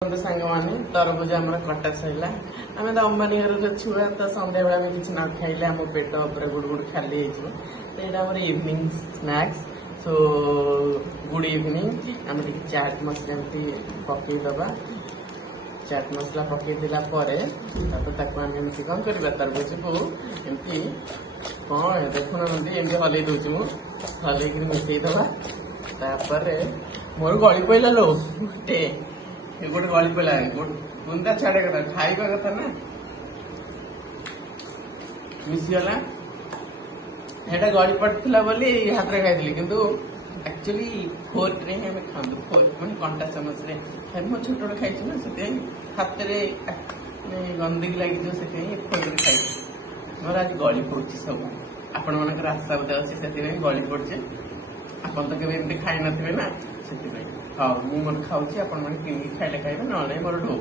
सांग मैंने तरबुज आम कटा सरला आम तो अंबानी घर छुआ तो सन्ध्या बेला भी किसी न खाइले आम पेट गुड़ गुड़ खाली हो evening snacks so good evening आम चाट मसला पकईदबा चाट मसला पकईदेला कौन कर तरबुज को एमती कौन देखुना हल दूसरी हल मिसईदबा मोर गली पड़ा लो गोटे गली पड़ा बुंदा छाड़े कथा खाइबा कथा ना मिसीगला हेटा गली पड़ता बोली हाथ में खाई किंतु एक्चुअली फोर्क रे हमें खाऊ फोर्क मैं कंटा चामच रे मो छोट छोट खाई ना से हाथ में गंदगी लगी से फोर्क खाई मोर आज गली पड़ुची सब आपण मन आशा बोधे अच्छे गली पड़चे आपन तो केवे खाई ना से हाँ मुझे खाऊँ आपण मैंने किन खाइले खाइबे ना मोर ढो।